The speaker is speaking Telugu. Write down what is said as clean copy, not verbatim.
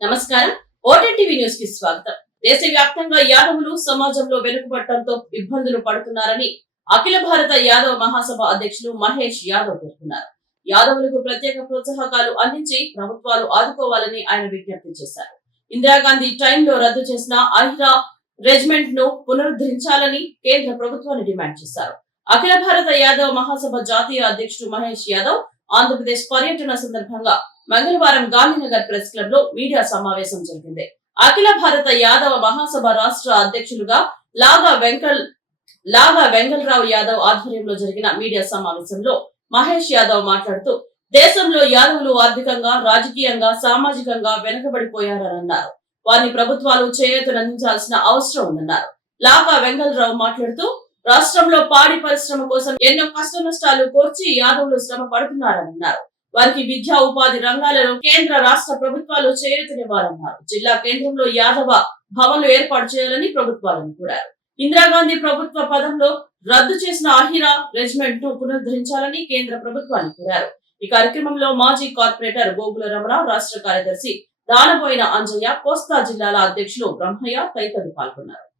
నమస్కారం. ఓటీటీవీ న్యూస్ కి స్వాగతం. దేశవ్యాప్తంగా యాదవులు సమాజంలో వెనుకబడటంతో ఇబ్బందులు పడుతున్నారని అఖిల భారత యాదవ మహాసభ అధ్యక్షులు మహేష్ యాదవ్ పేర్కొన్నారు. యాదవులకు ప్రత్యేక ప్రోత్సాహకాలు అందించి ప్రభుత్వాలు ఆదుకోవాలని ఆయన విజ్ఞప్తి చేశారు. ఇందిరాగాంధీ టైంలో రద్దు చేసిన అహిరా రెజిమెంట్ ను పునరుద్ధరించాలని కేంద్ర ప్రభుత్వాన్ని డిమాండ్ చేశారు. అఖిల భారత యాదవ మహాసభ జాతీయ అధ్యక్షుడు మహేష్ యాదవ్ ఆంధ్రప్రదేశ్ పర్యటన సందర్భంగా మంగళవారం గాంధీనగర్ ప్రెస్ క్లబ్ లో మీడియా సమావేశం జరిగింది. అఖిల భారత యాదవ మహాసభ రాష్ట్ర అధ్యక్షులుగా లాగా వెంగళరావు యాదవ్ ఆధ్వర్యంలో జరిగిన మీడియా సమావేశంలో మహేష్ యాదవ్ మాట్లాడుతూ దేశంలో యాదవులు ఆర్థికంగా, రాజకీయంగా, సామాజికంగా వెనుకబడిపోయారన్నారు. వారిని ప్రభుత్వాలు చేయూతనందించాల్సిన అవసరం ఉందన్నారు. లాగా వెంగళరావు మాట్లాడుతూ రాష్ట్రంలో పాడి పరిశ్రమ కోసం ఎన్నో కష్ట నష్టాలు కోర్చి యాదవులు శ్రమ పడుతున్నారన్నారు. వారికి విద్యా ఉపాధి రంగాలలో కేంద్ర రాష్ట్ర ప్రభుత్వాలు చేయూతనివ్వాలన్నారు. జిల్లా కేంద్రంలో యాదవ భవన్లు ఏర్పాటు చేయాలని ప్రభుత్వాలను కోరారు. ఇందిరాగాంధీ ప్రభుత్వ పదంలో రద్దు చేసిన అహిరా రెజిమెంట్ ను పునరుద్ధరించాలని కేంద్ర ప్రభుత్వాన్ని కోరారు. ఈ కార్యక్రమంలో మాజీ కార్పొరేటర్ గోగుల రమణ, రాష్ట్ర కార్యదర్శి దానబోయిన అంజయ్య, కోస్తా జిల్లాల అధ్యక్షులు బ్రహ్మయ్య తదితరులు పాల్గొన్నారు.